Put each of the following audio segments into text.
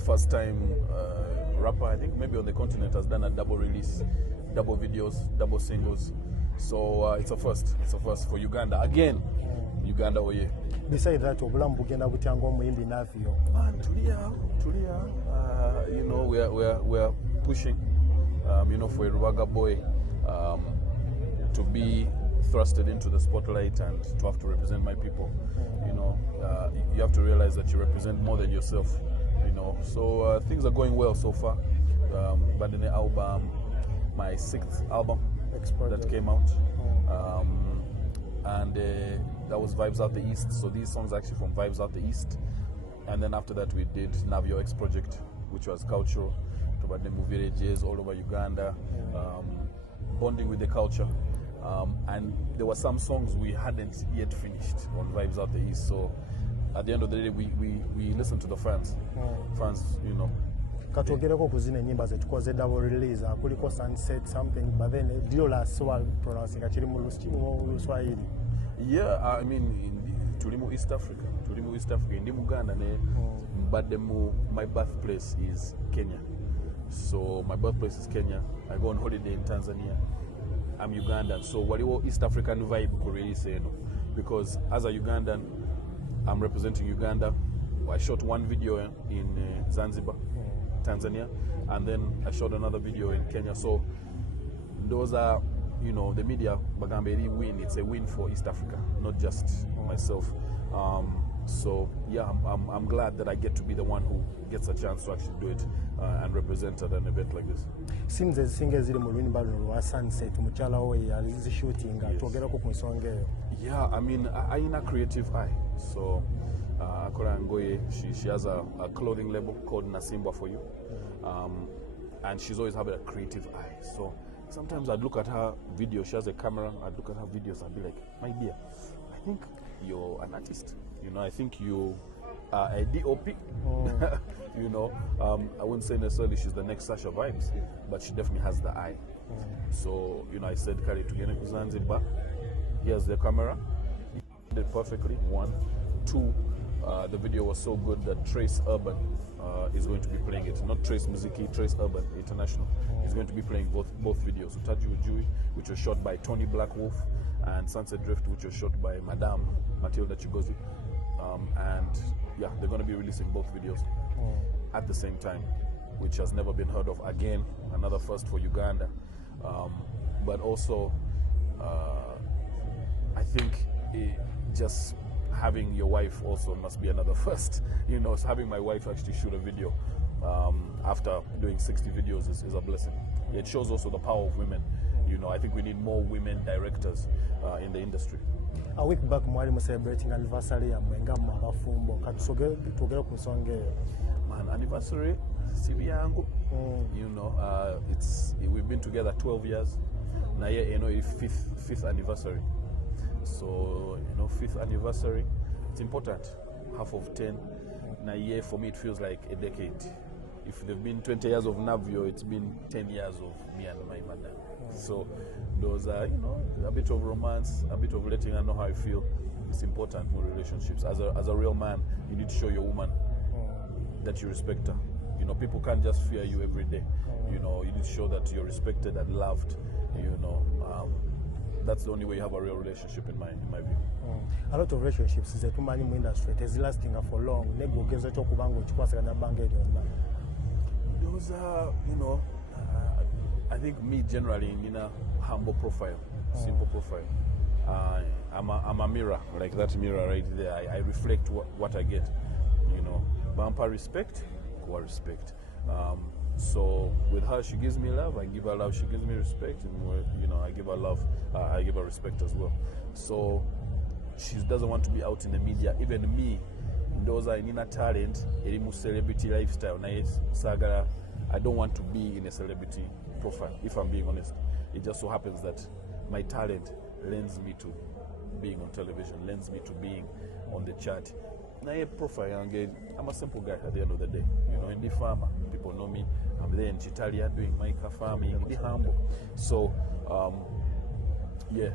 first time rapper, I think maybe on the continent, has done a double release, double videos, double singles. So it's a first. It's a first for Uganda. Again, Uganda, oh yeah. Besides that, obulamu bugenda butya ng'omuyimbi Navio? Man, tulia. You know, we are pushing, you know, for a Rubaga boy to be thrusted into the spotlight and to have to represent my people. You know, you have to realize that you represent more than yourself. You know, so things are going well so far. But in the album, my 6th album that came out, and that was Vibes Out the East. So these songs are actually from Vibes Out the East. And then after that, we did Navio X Project, which was cultural, about the villages all over Uganda, bonding with the culture. And there were some songs we hadn't yet finished on Vibes Out the East. So at the end of the day, we listened to the fans. Fans, you know. Katogereko kuzina enyimba zetukoze double release kuliko Sunset something, but then dio la swal pronouncing kachiri mu Luswahili. Yeah, I mean tulimu East Africa ndi Uganda ne but my birthplace is Kenya. So my birthplace is Kenya. I go on holiday in Tanzania. I'm Ugandan. So waliwo East African vibe ku release eno, because as a Ugandan I'm representing Uganda. I shot one video in Zanzibar, Tanzania, and then I shot another video in Kenya. So those are, you know, the media Bagamberi win. It's a win for East Africa, not just myself. So yeah, I'm glad that I get to be the one who gets a chance to actually do it and represent at an event like this. Seems as singers ziri mu lwimba lwa Sunset muchala we alizi shooting atogerako ku nsonga eyo. Yeah, I mean I in a creative eye. So Akola Ngoye, she has a clothing label called Nasimba for You, and she's always having a creative eye. So sometimes I'd look at her video, she has a camera, I'd look at her videos, I'd be like, my dear, I think you're an artist. You know, I think you are a DOP. You know, I wouldn't say necessarily she's the next Sasha Vibes, but she definitely has the eye. So, you know, I said, Kari tugende ku Zanzibar, here's the camera. He did it perfectly, 1. 2, the video was so good that Trace Urban is going to be playing it. Not Trace Muziki, Trace Urban International is going to be playing both videos. Utaji Ujui, which was shot by Tony Blackwolf, and Sunset Drift, which was shot by Madame Matilda Chigozi. And yeah, they're going to be releasing both videos at the same time, which has never been heard of. Again, another first for Uganda. But also, I think just having your wife also must be another first. You know, so having my wife actually shoot a video after doing 60 videos is a blessing. It shows also the power of women. You know, I think we need more women directors in the industry. A week back, mwali celebrating anniversary ya mwenga mabafumbo. Katugere ku nsonga eyo. Man, anniversary sibi yangu. You know, we've been together 12 years. Na ye, you know, 5th anniversary. So, you know, 5th anniversary, it's important. Half of 10. Na year for me it feels like a decade. If they've been 20 years of Navio, it's been 10 years of me and my mother. So those are, you know, a bit of romance, a bit of letting her know how I feel. It's important for relationships. As a real man, you need to show your woman that you respect her. You know, people can't just fear you every day. You know, you need to show that you're respected and loved. You know, that's the only way you have a real relationship in my view. A lot of relationships is too many in industry. It is lasting for long. Those are, you know, I think me generally in a humble profile, simple profile. I'm a mirror, like that mirror right there. I reflect what I get. You know, bumper respect, core respect. So with her, she gives me love. I give her love. She gives me respect, and you know, I give her love. I give her respect as well. So she doesn't want to be out in the media. Even me, those are in talent, a celebrity lifestyle. I don't want to be in a celebrity profile, if I'm being honest. It just so happens that my talent lends me to being on television, lends me to being on the chart. Profile, I'm a simple guy at the end of the day. You know, in the farmer, people know me. I'm there in Chitalia doing mica farming, in the humble. So, yeah,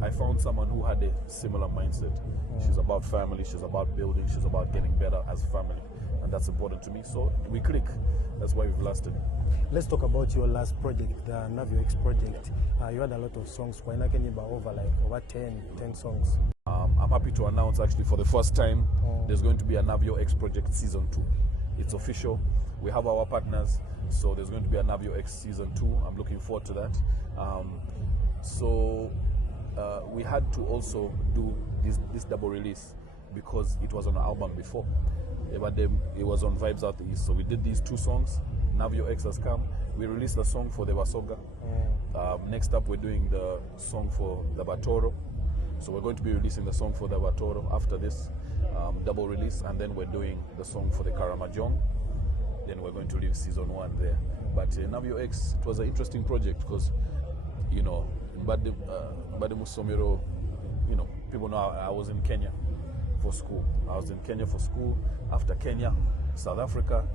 I found someone who had a similar mindset. She's about family, she's about building, she's about getting better as family. And and that's important to me. So we click. That's why we've lasted. Let's talk about your last project, the Navio X project. You had a lot of songs. Why not over 10 songs? I'm happy to announce actually for the first time there's going to be a Navio X project season 2. It's official. We have our partners, so there's going to be a Navio X season 2. I'm looking forward to that. We had to also do this double release because it was on an album before. But then it was on Vibes Out the East. So we did these 2 songs. Navio X has come. We released the song for the Wasoga. Next up, we're doing the song for the Batoro. So we're going to be releasing the song for the Batoro after this double release, and then we're doing the song for the Karamajong. Then we're going to leave season 1 there. But Navio X, it was an interesting project because, you know, Mbade Musomero, you know, people know I was in Kenya for school. After Kenya, South Africa,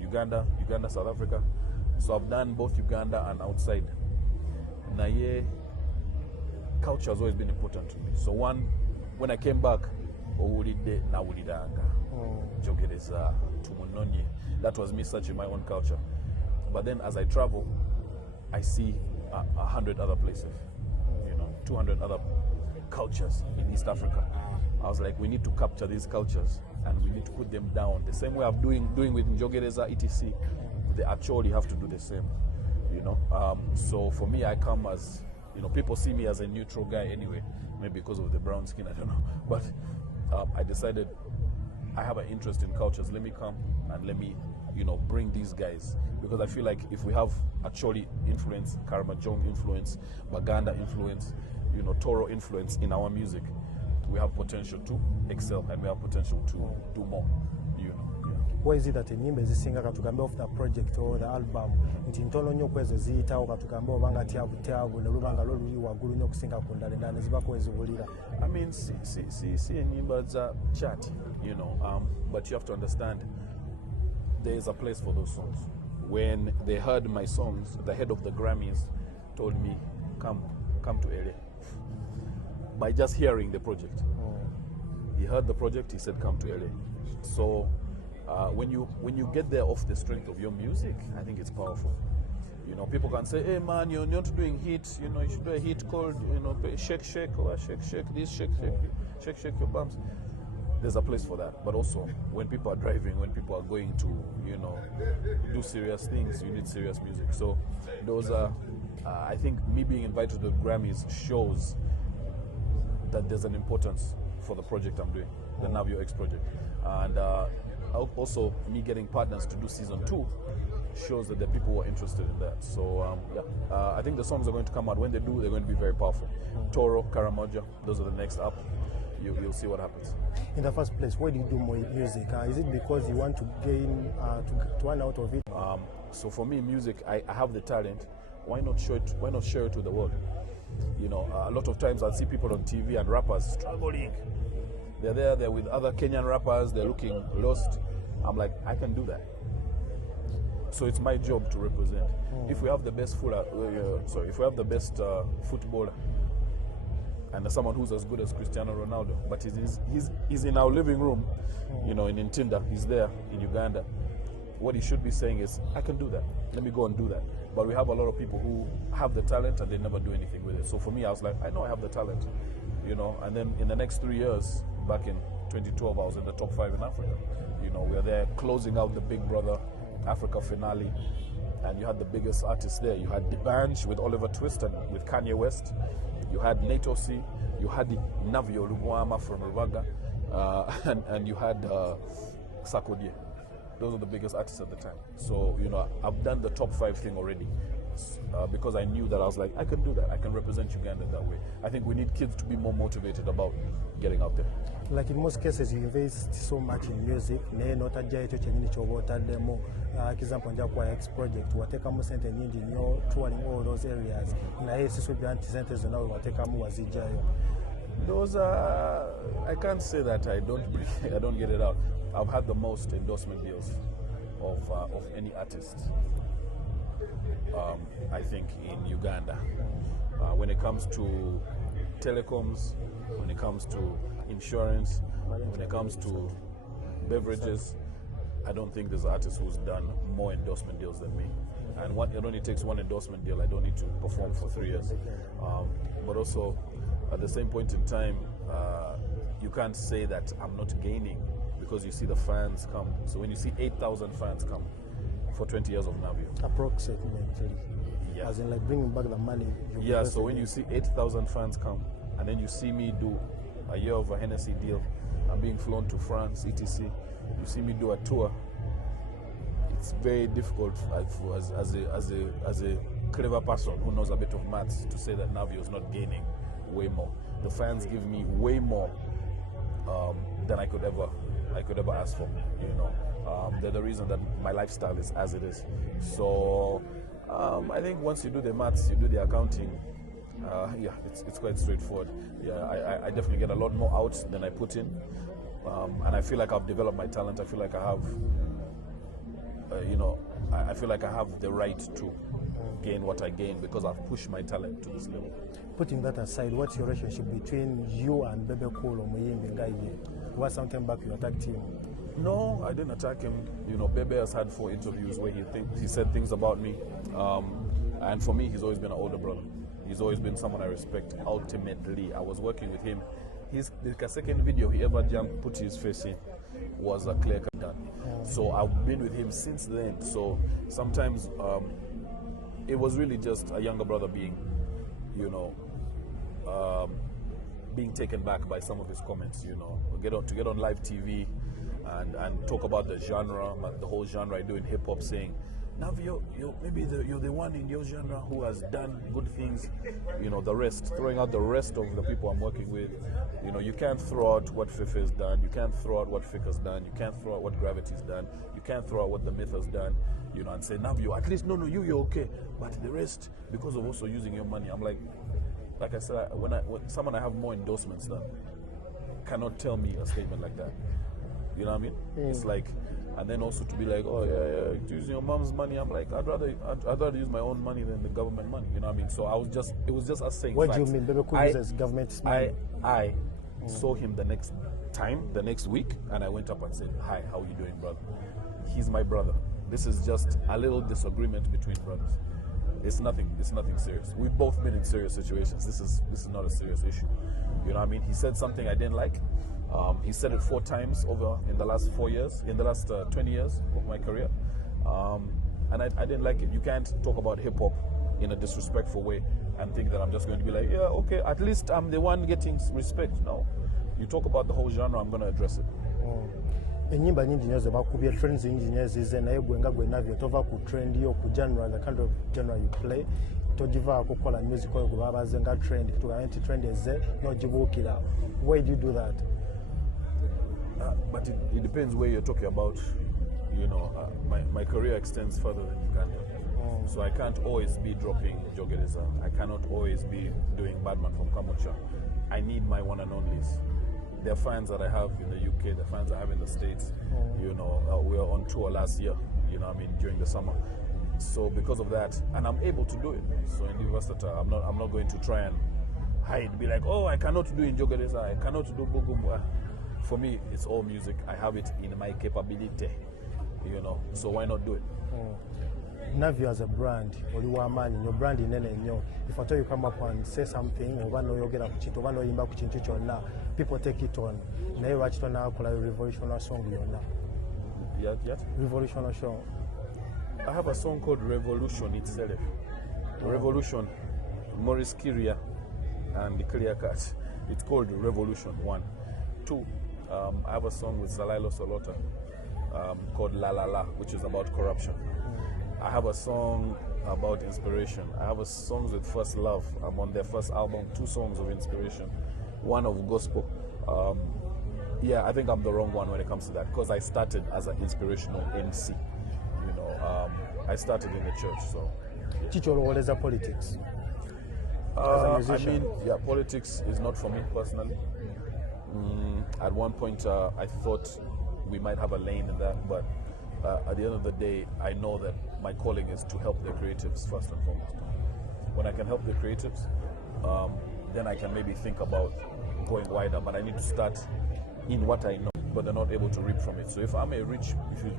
Uganda, South Africa. So I've done both Uganda and outside. Naye, culture has always been important to me. So when I came back, that was me searching my own culture. But then as I travel, I see 100 other places, 200 other cultures in East Africa. I was like, we need to capture these cultures and we need to put them down. The same way I'm doing with Njogereza, etc. They actually have to do the same, So for me, I come as, people see me as a neutral guy anyway, maybe because of the brown skin, I don't know. But I decided I have an interest in cultures. Let me come and let me, bring these guys. Because I feel like if we have Acholi influence, Karamajong influence, Baganda influence, Toro influence in our music, we have potential to excel and we have potential to do more, Why is it that enyimba ezisinga katugamba of the project or the album nti ntono nnyo kwezo ziyitawo katugamba obanga tyabu nelubanga loluli waggulu nnyo okusinga ku ndala endala nezibako ezibulira? I mean, see enyimba za chat, but you have to understand there is a place for those songs. When they heard my songs, the head of the Grammys told me, come to LA. By just hearing the project. He heard the project, he said, come to LA. So when you get there off the strength of your music, I think it's powerful. People can say, hey man, you're not doing hits, you should do a hit called, shake, or shake this, shake your bumps. There's a place for that. But also, when people are driving, when people are going to, do serious things, you need serious music. So those are, I think me being invited to the Grammys shows that there's an importance for the project I'm doing, the Navio X project. And also me getting partners to do season 2 shows that the people were interested in that. So I think the songs are going to come out. When they do, they're going to be very powerful. Toro, Karamoja, those are the next up. You'll see what happens. In the first place, why do you do more music? Is it because you want to gain, to earn out of it? So for me, music, I have the talent. Why not share it to the world? A lot of times I'll see people on TV and rappers struggling. They're with other Kenyan rappers, they're looking lost. I'm like, I can do that. So it's my job to represent. If we have the best footballer, and someone who's as good as Cristiano Ronaldo, but he's in our living room, in Ntinda, he's there in Uganda. What he should be saying is, I can do that. Let me go and do that. But we have a lot of people who have the talent and they never do anything with it. So for me, I was like, I know I have the talent, And then in the next 3 years, back in 2012, I was in the top 5 in Africa. We were there closing out the Big Brother Africa finale, and you had the biggest artists there. You had D'banj with Oliver Twist and with Kanye West. You had Nato C. You had Navio Lugwama from Rubaga, and you had Sarkodie. Those are the biggest artists at the time. So, I've done the top 5 thing already because I knew that I was like, I can do that. I can represent Uganda that way. I think we need kids to be more motivated about getting out there. Like in most cases, you invest so much in music, not a giant demo. Example, Njakwa X project, wateka mu sente nyingi nyo touring all those areas. Na hii sisi pia anti-sente zinawe wateka mu wazijayo. Those are, I can't say that I don't get it out. I've had the most endorsement deals of any artist, I think, in Uganda. When it comes to telecoms, when it comes to insurance, when it comes to beverages, I don't think there's an artist who's done more endorsement deals than me. And it only takes one endorsement deal. I don't need to perform for 3 years. But also, at the same point in time, you can't say that I'm not gaining because you see the fans come. So when you see 8,000 fans come for 20 years of Navio. Approximately. Yeah. As in like bringing back the money. Yeah, so when you see 8,000 fans come, and then you see me do a year of a Hennessy deal, I'm being flown to France, etc. You see me do a tour. It's very difficult as a clever person who knows a bit of maths to say that Navio is not gaining way more. The fans give me way more than I could ever ask for. You know, they're the reason that my lifestyle is as it is. So I think once you do the maths, you do the accounting. Yeah, it's quite straightforward. Yeah, I definitely get a lot more out than I put in, and I feel like I've developed my talent. I feel like I have, I feel like I have the right to gain what I gain because I've pushed my talent to this level. Putting that aside, what's your relationship between you and Bebe Cool or Muyimbi Ngaye? Was sometime back you attacked him? No, I didn't attack him. You know, Bebe has had 4 interviews where he said things about me, and for me, he's always been an older brother. He's always been someone I respect. Ultimately, I was working with him. The second video he ever put his face in was a clear cut done. So I've been with him since then. So sometimes it was really just a younger brother being, being taken back by some of his comments. You know, to get on live TV and talk about the genre, the whole genre I do in hip hop, saying, Navio, maybe you're the one in your genre who has done good things. You know, the rest, throwing out the rest of the people I'm working with. You know, you can't throw out what Fife has done. You can't throw out what Fick has done. You can't throw out what Gravity's done. You can't throw out what the Myth has done. You know, and say, Navio, at least, no, you're okay. But the rest, because of also using your money, I'm like I said, when someone I have more endorsements than cannot tell me a statement like that. You know what I mean? It's like, and then also to be like, oh yeah, using your mom's money. I'm like, I'd rather use my own money than the government money. You know what I mean? So it was just us saying. What facts. do you mean? Bebe Cool uses government money. I saw him the next week, and I went up and said, hi, how are you doing, brother? He's my brother. This is just a little disagreement between brothers. It's nothing serious. We've both been in serious situations. This is not a serious issue. You know what I mean? He said something I didn't like. He said it 4 times over in the last 4 years, in the last 20 years of my career. And I didn't like it. You can't talk about hip hop in a disrespectful way and think that I'm just going to be like, yeah, okay, at least I'm the one getting respect. No. You talk about the whole genre, I'm going to address it. Enyimba nyingi nyo bakubye trends nyingi nyo zize naye gwe nga gwe Navio tova ku trend yo ku genre, the kind of genre you play togiva kukola music oyo gwe babaze nga trend tugamenti trend eze nogibuukira. Why do you do that? But it depends where you're talking about. You know, my career extends further than Uganda. So I can't always be dropping Jogereza. I cannot always be doing Badman from Kamucha. I need my one and onlys. There are fans that I have in the UK, the fans I have in the States. You know, we were on tour last year, you know, I mean, during the summer. So because of that, and I'm able to do it. So in the Versatile, I'm not going to try and hide, be like, oh, I cannot do in Jogereza, I cannot do Bugum. For me, it's all music. I have it in my capability, you know, so why not do it? Navio as a brand, your brand in any if I tell you come up and say something, or no yogera kuchinto, one no yimba kuchinto chona, people take it on. Na you watch on now call a revolutionary song yona. Yet? Revolutionary song. I have a song called Revolution itself. Revolution, Maurice Kiria and the Clear Cut. It's called Revolution 1. 2, I have a song with Salailo Solota called La La La, which is about corruption. I have a song about inspiration. I have songs with First Love. I'm on their first album, 2 songs of inspiration, 1 of gospel. Yeah, I think I'm the wrong one when it comes to that because I started as an inspirational MC. You know, I started in the church, so. Chicho, what is the politics? I mean, yeah, politics is not for me personally. At one point, I thought we might have a lane in that, but at the end of the day, I know that my calling is to help the creatives first and foremost. When I can help the creatives, then I can maybe think about going wider, but I need to start in what I know. but they're not able to reap from it. So if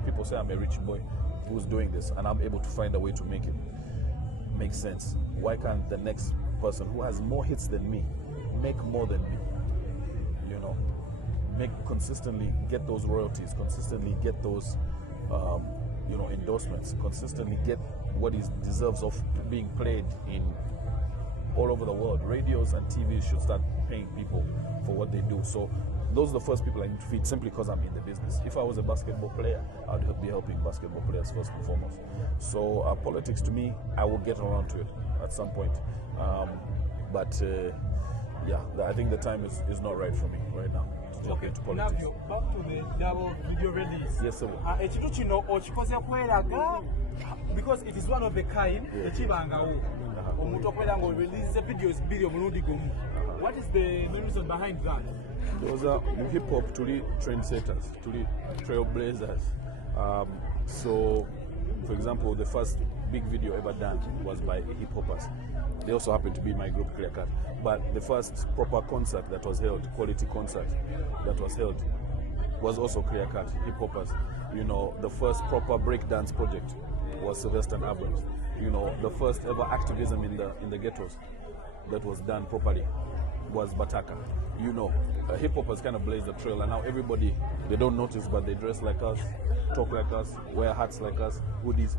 people say I'm a rich boy who's doing this, and I'm able to find a way to make it make sense, why can't the next person who has more hits than me make more than me? You know, consistently get those royalties, consistently get those endorsements, consistently get what is deserves of being played in all over the world. Radios and TV should start paying people for what they do. So those are the first people I need to feed, simply because I'm in the business. If I was a basketball player, I'd be helping basketball players first and foremost. So politics, to me, I will get around to it at some point. I think the time is not right for me right now to jump into politics. Navio, back to the double video release. Yes, sir. Because it is one of the kind, what is the reason behind that? Those are hip hop to the trendsetters, to the trailblazers. So, for example, the first big video ever done was by hip hoppers. They also happen to be my group, Clear Cut. But the first proper concert that was held, quality concert that was held, was also Clear Cut, hip hoppers. You know, the first proper breakdance project was Sylvester and Abrams. You know, the first ever activism in the ghettos that was done properly was Bataka. You know, hip hoppers kind of blazed the trail, and now everybody, they don't notice, but they dress like us, talk like us, wear hats like us, hoodies.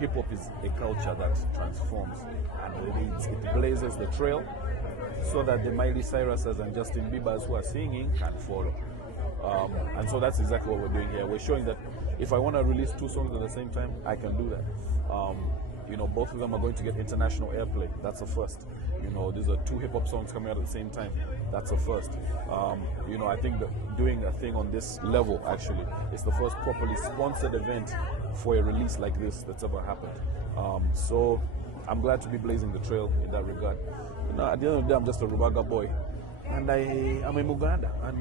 Hip hop is a culture that transforms and leads. It blazes the trail so that the Miley Cyruses and Justin Biebers who are singing can follow. And so that's exactly what we're doing here. We're showing that if I want to release 2 songs at the same time, I can do that. You know, both of them are going to get international airplay. That's a first. You know, these are 2 hip hop songs coming out at the same time. That's a first. You know, I think that doing a thing on this level, actually, is the first properly sponsored event for a release like this that's ever happened. So I'm glad to be blazing the trail in that regard. Now, at the end of the day, I'm just a Rubaga boy. And I'm a Muganda. And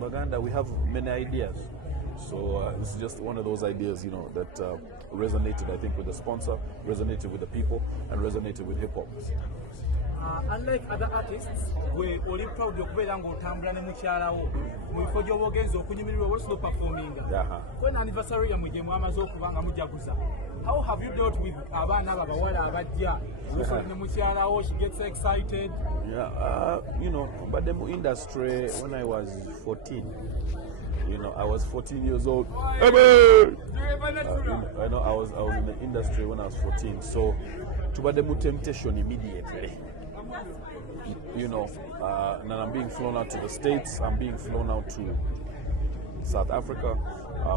Baganda, we have many ideas. So this is just one of those ideas, you know, that resonated, I think, with the sponsor, resonated with the people, and resonated with hip hop. Unlike other artists, we only proud of Velango Tambra and Mucharo, we for your organs or Kunimiri was not performing. When anniversary and with the Mamazo Mujagusa. How have you dealt with Abana Badia? Mucharo, she gets excited. Yeah, you know, but the industry, when I was 14, you know, I was 14 years old. I know I was in the industry when I was 14, so to buy the temptation immediately. You know, and then I'm being flown out to the States. I'm being flown out to South Africa.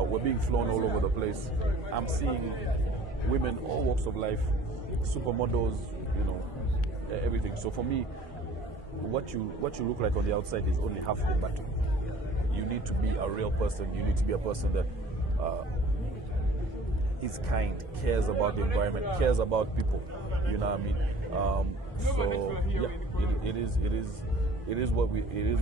We're being flown all over the place. I'm seeing women, all walks of life, supermodels, you know, everything. So for me, what you look like on the outside is only half the battle. You need to be a real person. You need to be a person that is kind, cares about the environment, cares about people. You know what I mean? So yeah, it is what it is.